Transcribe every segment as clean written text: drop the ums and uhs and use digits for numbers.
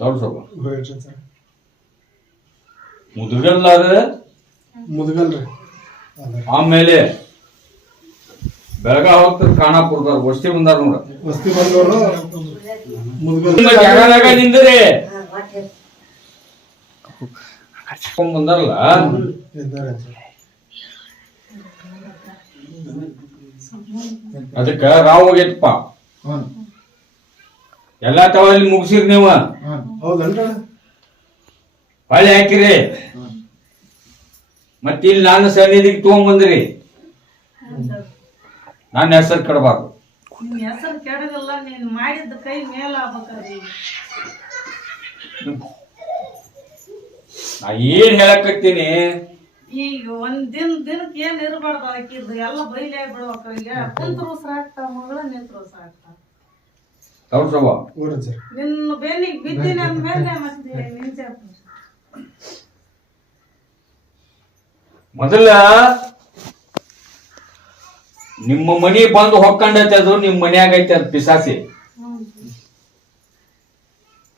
ದೊಡ್ಡ ಸೊಬ್ಬ ಹೇಳ್ರಿ ಸರ್. ಮುದುಗಲ್ಲಾರ ಮುದುಗಲ್ರಿ. ಆಮೇಲೆ ಬೆಳಗಾವ್ ಹೋಗ್ತದ ಖಾನಾಪುರದವ್ರು ವಸ್ತಿ ಬಂದಾರ ನೋಡ. ವಸ್ತಿ ಬಂದವರು ಮುದುಗಲ್ ಜಾಗದಾಗ ನಿಂದ್ರಿ ಬಂದಾರಲ್ಲ ಇದ್ದಾರೆ ಸರ್. ಅದಕ್ಕ ರಾವ್ ಹೋಗೈತಪ್ಪ. ಎಲ್ಲಾ ತವಲ್ಲಿ ಮುಗಿಸಿರಿ ನೀವು. ಹೌದನ್ರಿ. ಹೊಳ್ಳಿ ಹಾಕಿರಿ ಮತ್ತ ಇಲ್ಲಿ ನಾನು ಸನ್ನಿಧಿಗೆ ತಗೊಂಡ್ಬಂದ್ರಿ. ನನ್ನ ಹೆಸರು ಕೆಡಬಾರ್ದು. ಹೆಸರು ಕೆಡಗಲ್ಲ, ನೀನ್ ಮಾಡಿದ ಕೈ ಮೇಲ ಆಗ್ಬೇಕ್ರಿ. ನಾ ಏನ್ ಹೇಳಕತ್ತೀನಿ, ಈಗ ಒಂದ್ ದಿನಕ್ಕೆ ಏನ್ ಇರಬಾರ್ದು. ಹಾಕಿದ್ದು ಎಲ್ಲ ಬೈಲೇ ಬಿಡ್ಬೇಕು. ಈಗ ಕುಂತ್ರು ಸಾಕ್ತಾವ ಮಗಳ, ನಿಂತ್ರು ಸಾಕ್ತಾವ. ತೌಡ್ಸವ್ವ ನಿನ್ನ ಬೆನ್ನಿಗೆ ಬಿದ್ದೀನಿ ಅಂದ್ಮೇಲೆ ಮತ್ತೆ ನಿಂತ ಮೊದಲ ನಿಮ್ಮ ಮನಿ ಬಂದು ಹೊಕ್ಕಂಡೈತೆ, ಅದು ನಿಮ್ ಮನ್ಯಾಗ ಐತೆ ಅದು ಪಿಸಾಸಿ.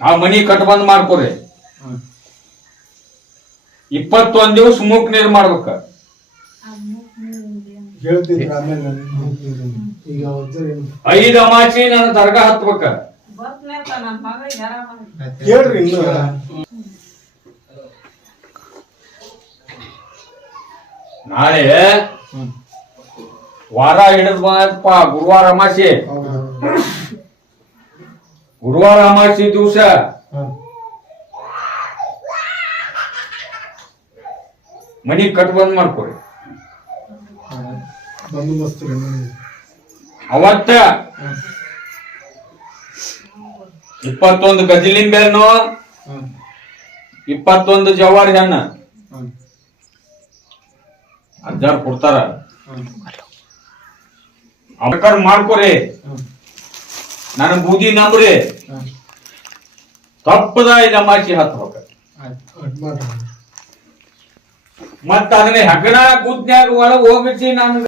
ಆ ಮನಿ ಕಟ್ ಬಂದ್ ಮಾಡ್ಕೊರಿ. 21 ದಿವಸ ಮೂಕ್ ನೀರ್ ಮಾಡ್ಬೇಕ. ಹೇಳ್ತಿದ್ರು ಆಮೇಲೆ ಈಗ 5 ಅಮಾಚಿ ನನ್ನ ದರ್ಗಾ ಹತ್ಬೇಕ. ಕೇಳ್ರಿ ಇನ್ನು. ನಾಳೆ ವಾರ ಹಿಡಿದ್ ಬಂದಪ್ಪ. ಗುರುವಾರ ಅಮಾಸಿ. ಗುರುವಾರ ಅಮಾಸಿ ದಿವಸ ಮನಿ ಕಟ್ ಬಂದ್ ಮಾಡ್ಕೊರಿ. ಬಂದೋಬಸ್ತ್ ಅವತ್ತ 21 ಗಜಲಿಂಬೆ ಹಣ್ಣು, 21 ಜವಾರಿ ಹಣ್ಣು ಅಜ್ಜಾರ್ ಕೊಡ್ತಾರ. ಅವಕಾರ ಮಾಡ್ಕೊರಿ. ನನ್ನ ಬೂದಿ ನಂಬ್ರಿ. ತಪ್ಪದ 5 ಅಮಾಸಿ ಹತ್ಬೇಕ. ಮತ್ತ ಅದನ್ನ ಹೆಗ್ಗಣ ಗುದ್ನ್ಯಾಗ ಒಳಗ್ ಹೋಗಿಸಿ ನಾನು